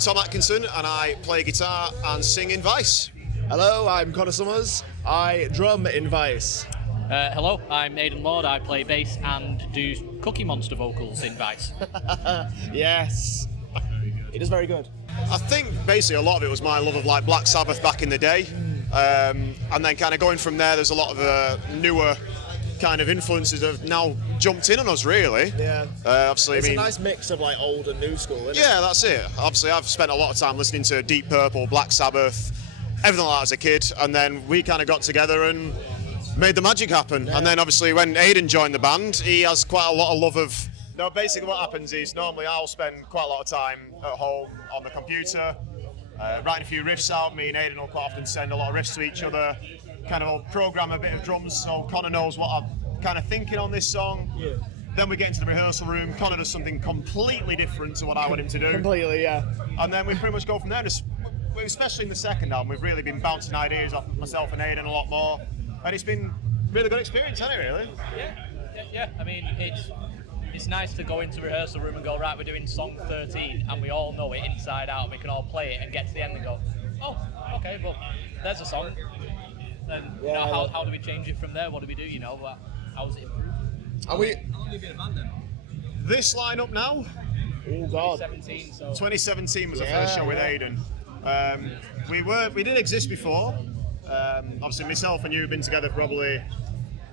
Tom Atkinson and I play guitar and sing in Vice. Hello, I'm Connor Summers. I drum in Vice. Hello, I'm Aidan Lord. I play bass and do Cookie Monster vocals in Vice. Yes. It is very good. I think basically a lot of it was my love of like Black Sabbath back in the day, and then kind of going from there. There's a lot of newer kind of influences that have now jumped in on us, really. Yeah. Obviously, It's I mean, a nice mix of like old and new school, isn't it? yeah, that's it. Obviously, I've spent a lot of time listening to Deep Purple, Black Sabbath, everything like that as a kid, and then we kind of got together and made the magic happen. Yeah. And then obviously when Aidan joined the band, he has quite a lot of love of... No, basically what happens is normally I'll spend quite a lot of time at home on the computer, writing a few riffs out. Me and Aidan will quite often send a lot of riffs to each other, kind of will program a bit of drums so Connor knows what I'm kind of thinking on this song. Yeah. Then we get into the rehearsal room, Connor does something completely different to what I want him to do. Completely, yeah. And then we pretty much go from there. Especially in the second album, we've really been bouncing ideas off myself and Aidan a lot more. And it's been a really good experience, hasn't it, really? Yeah. I mean, it's nice to go into rehearsal room and go, right, we're doing song 13, and we all know it inside out, and we can all play it and get to the end and go, oh, okay, well, there's a song. Then, how do we change it from there? What do we do, how does it improve? Are we... How long have you been in a band then? This lineup now, Oh, God. 2017, so... 2017 was the first show with Aidan. We did exist before. Obviously, myself and you have been together for probably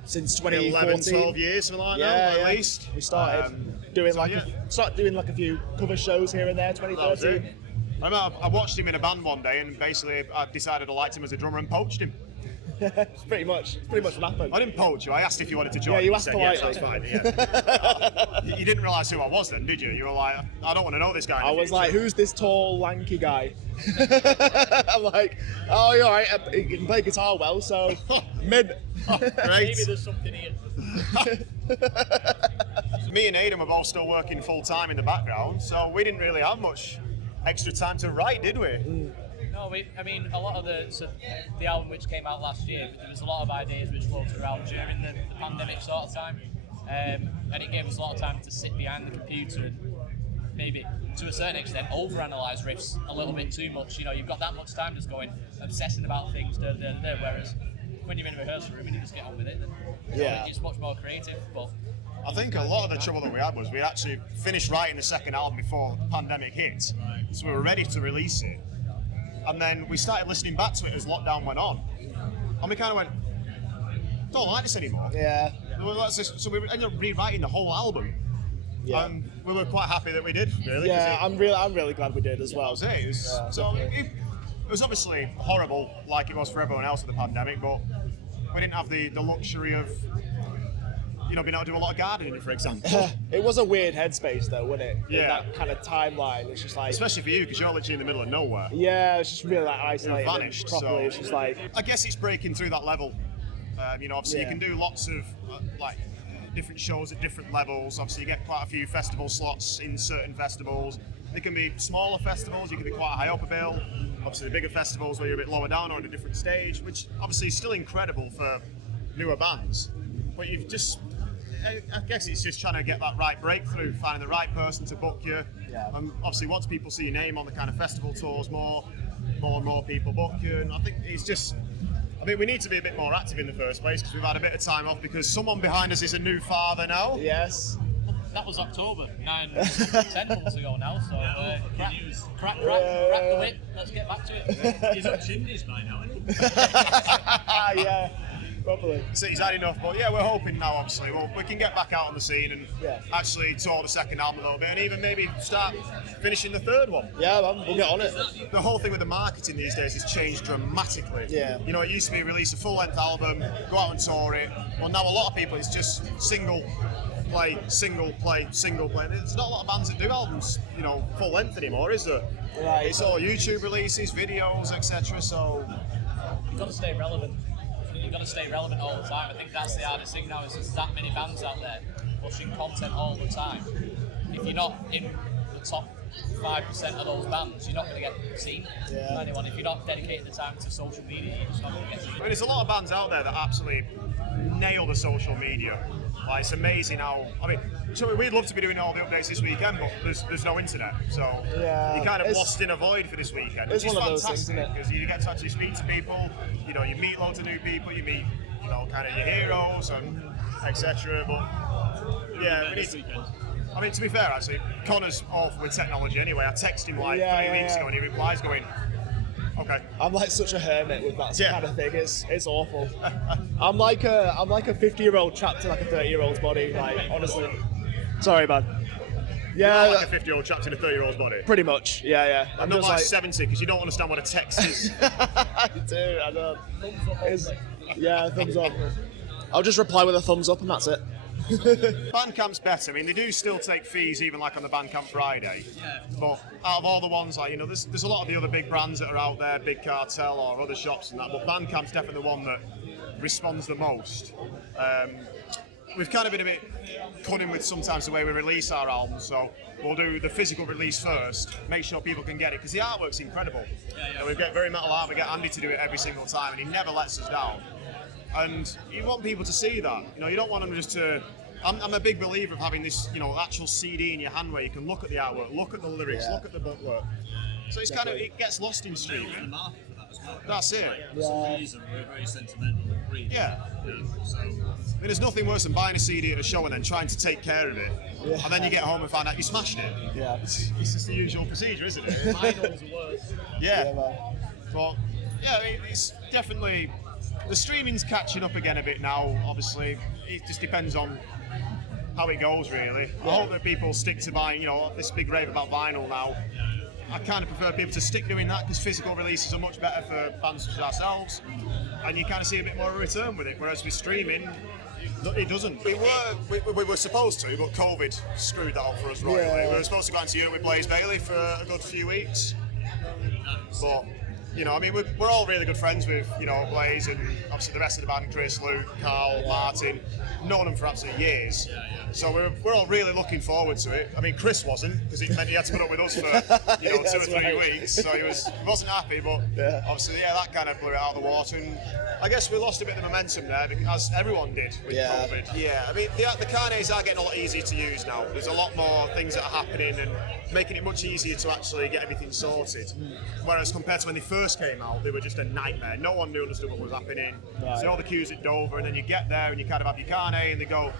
Since 2014. 11, 12 years, something like that, at least. We started doing a few cover shows here and there, That was 2013. it. I remember I watched him in a band one day, and basically I decided I liked him as a drummer and poached him. It's pretty much what happened. I didn't poach you. I asked if you wanted to join. Yeah, you He asked said, yes, politely. that's fine. Yeah. You didn't realise who I was then, did you? You were like, I don't want to know this guy. I was like, who's this tall, lanky guy? I'm like, oh, you're alright, he can play guitar well, so mid. Great. Maybe there's something here. Me and Aidan were both still working full time in the background, so we didn't really have much extra time to write, did we? No, a lot of the album which came out last year, there was a lot of ideas which floated around during the pandemic sort of time, and it gave us a lot of time to sit behind the computer and maybe, to a certain extent, overanalyze riffs a little bit too much. You've got that much time just going, obsessing about things, whereas when you're in a rehearsal room and you just get on with it, then it's much more creative. But I think a lot of the trouble that we had was we actually finished writing the second album before the pandemic hit, so we were ready to release it. And then we started listening back to it as lockdown went on, and we kind of went, don't like this anymore. Yeah. So we ended up rewriting the whole album. Yeah. And we were quite happy that we did, really. Yeah, I'm really glad we did as well. That was it. It was obviously horrible, like it was for everyone else with the pandemic, but we didn't have the luxury of, being able to do a lot of gardening, for example. It was a weird headspace though, wasn't it? Yeah. That kind of timeline. It's just like, Especially for you, because you're literally in the middle of nowhere. yeah, it's just really like isolated. and Vanished. properly. So It's just like, I guess it's breaking through that level. Obviously you can do lots of different shows at different levels. Obviously you get quite a few festival slots in certain festivals. They can be smaller festivals, you can be quite high up a bill. Obviously the bigger festivals where you're a bit lower down or on a different stage, which obviously is still incredible for newer bands. But I guess it's just trying to get that right breakthrough, finding the right person to book you. Yeah. And obviously once people see your name on the kind of festival tours, more and more people book you. And I think it's just, we need to be a bit more active in the first place because we've had a bit of time off because someone behind us is a new father now. yes. that was October, 10 months ago now, so crack the whip, let's get back to it. He's on chimneys by now, isn't he? Yeah, probably. So he's had enough, but yeah, we're hoping now, obviously, we can get back out on the scene and actually tour the second album a little bit and even maybe start finishing the third one. Yeah, man, we'll get on it. The whole thing with the marketing these days has changed dramatically. Yeah. It used to be release a full-length album, go out and tour it. Well, now a lot of people, it's just single play. There's not a lot of bands that do albums, full length anymore, is there? Right. It's all YouTube releases, videos, etc. So You've got to stay relevant. You've got to stay relevant all the time. I think that's the hardest thing now, is there's that many bands out there pushing content all the time. If you're not in the top 5% of those bands, you're not going to get seen by anyone. If you're not dedicating the time to social media, you're just not going to get seen. there's a lot of bands out there that absolutely nail the social media. Like, it's amazing how. I mean, so we'd love to be doing all the updates this weekend, but there's no internet, so you're kind of lost in a void for this weekend. It's which one of is those things, fantastic isn't it? because you get to actually speak to people. You know, you meet loads of new people. You meet, you know, kind of your heroes and etc. But yeah, we need to. I mean, to be fair, actually, Connor's awful with technology anyway. I texted him like 3 weeks ago and he replies going, okay. I'm like such a hermit with that Yeah. kind of thing. It's awful. I'm like a 50-year-old trapped in like a 30-year-old's body. Like, honestly. Sorry, man. Yeah, You're like a 50-year-old trapped in a 30-year-old's body. pretty much. Yeah. I'm not like 70 because you don't understand what a text is. I do. I know. Yeah, thumbs up. I'll just reply with a thumbs up and that's it. Bandcamp's better. I mean, they do still take fees, even like on the Bandcamp Friday. But out of all the ones, like, you know, there's a lot of the other big brands that are out there, Big Cartel or other shops and that. But Bandcamp's definitely the one that responds the most. We've kind of been a bit cunning with sometimes the way we release our albums, so we'll do the physical release first, make sure people can get it, because the artwork's incredible. You know, we get Very Metal Art, we get Andy to do it every single time, and he never lets us down. And you want people to see that. You know, you don't want them just to. I'm a big believer of having this, you know, actual CD in your hand where you can look at the artwork, look at the lyrics, look at the bookwork. So it's kind of, it gets lost in streaming. That's it. For some reason, we're very sentimental and free. Yeah. So, I mean, there's nothing worse than buying a CD at a show and then trying to take care of it, and then you get home and find out you smashed it. Yeah. It's just the usual procedure, isn't it? Finals are worse. Yeah. man. But yeah, I mean, it's definitely the streaming's catching up again a bit now. Obviously, it just depends on how it goes, really. I hope that people stick to buying. You know, this big rave about vinyl now. I kind of prefer people to stick doing that because physical releases are much better for bands such as ourselves, and you kind of see a bit more of a return with it. Whereas with streaming, it doesn't. We were supposed to, but COVID screwed that up for us royally. Yeah. We were supposed to go into Europe with Blaze Bailey for a good few weeks, but. You know, I mean, we're all really good friends with, you know, Blaze and obviously the rest of the band, Chris, Luke, Carl, Martin, known them for absolutely years. So we're all really looking forward to it. I mean, Chris wasn't, because it meant he had to put up with us for, you know, 2 or 3 weeks. So he wasn't happy, but obviously, that kind of blew it out of the water. And I guess we lost a bit of the momentum there, because everyone did with COVID. Yeah, I mean, the carnets are getting a lot easier to use now. There's a lot more things that are happening and making it much easier to actually get everything sorted. Whereas compared to when they first came out, they were just a nightmare. No one knew understood what was happening. Right. So all the queues at Dover, and then you get there and you kind of have your carnet and they go,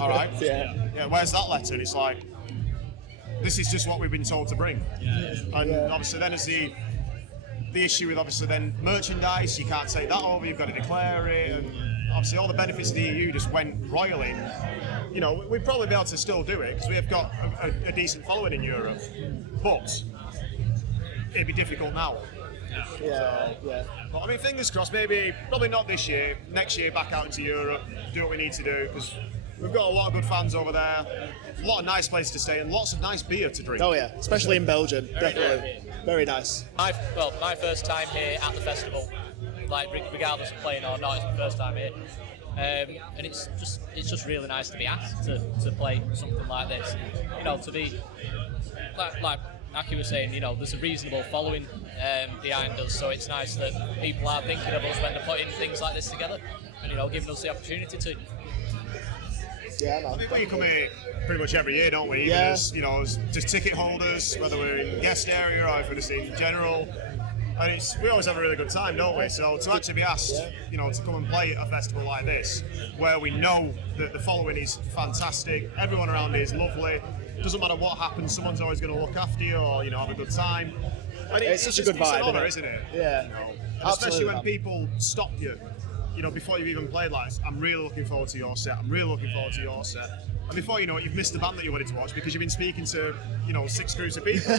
all right, yeah, where's that letter? And it's like, this is just what we've been told to bring. And obviously then there's the issue with obviously then merchandise, you can't take that over, you've got to declare it, and obviously all the benefits of the EU just went royally. You know, we'd probably be able to still do it because we have got a decent following in Europe, but it'd be difficult now. Yeah. But I mean, fingers crossed, probably not this year, next year back out into Europe, do what we need to do, because we've got a lot of good fans over there, a lot of nice places to stay, and lots of nice beer to drink. Oh yeah, especially in Belgium, definitely. Very nice. My first time here at the festival, like regardless of playing or not, it's my first time here. And it's just really nice to be asked to play something like this. You know, to be like Aki was saying, you know, there's a reasonable following behind us, so it's nice that people are thinking of us when they're putting things like this together, and you know, giving us the opportunity to. Yeah, man. I mean, we come here pretty much every year, don't we? Even as, you know, as just ticket holders, whether we're in guest area or if we're just in general. And we always have a really good time, don't we? So to actually be asked, you know, to come and play at a festival like this, where we know that the following is fantastic, everyone around here is lovely, doesn't matter what happens, someone's always going to look after you or, you know, have a good time. And It's such a good vibe, it's an honour, isn't it? Yeah. You know? And especially when people stop you, you know, before you've even played, like, I'm really looking forward to your set, I'm really looking forward to your set. And before you know it, you've missed the band that you wanted to watch because you've been speaking to, you know, 6 groups of people,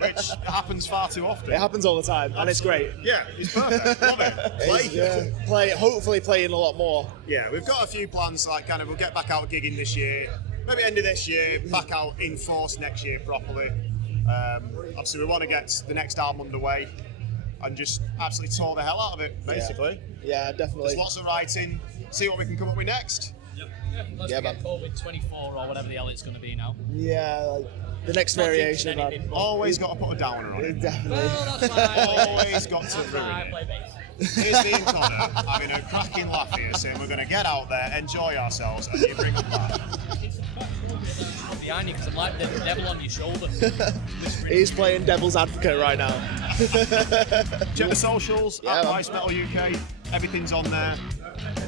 which happens far too often. It happens all the time, and it's great. Yeah, it's perfect. Love it. Play. Hopefully playing a lot more. Yeah, we've got a few plans, like kind of we'll get back out gigging this year, maybe end of this year, back out in force next year properly. Obviously, we want to get the next album underway and just absolutely tour the hell out of it, basically. Yeah, definitely. There's lots of writing, see what we can come up with next. Let's get COVID 24 or whatever the hell it's going to be now. Yeah, like the next Not variation, anything, man. but- Always got to put a downer on it. Definitely. Well, that's fine. Always got to That's ruin fine. I it. play Here's me and Connor having a cracking laugh here, saying we're going to get out there, enjoy ourselves, and you bring them back. Behind you because I'm like the devil on your shoulder. He's playing devil's advocate right now. Check the socials at man. Ice Metal UK. Everything's on there.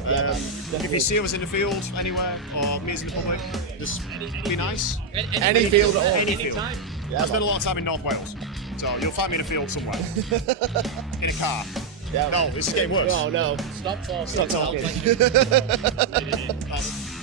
Man, If definitely. you see us in the field anywhere or meet us in the public, just be nice. Any field at all. Any field. Anytime. Yeah, I spend a man. lot of time in North Wales, so you'll find me in a field somewhere. In a car. Yeah, No, man. this is getting worse. Oh no. Stop talking. Stop talking. I'll let you- That's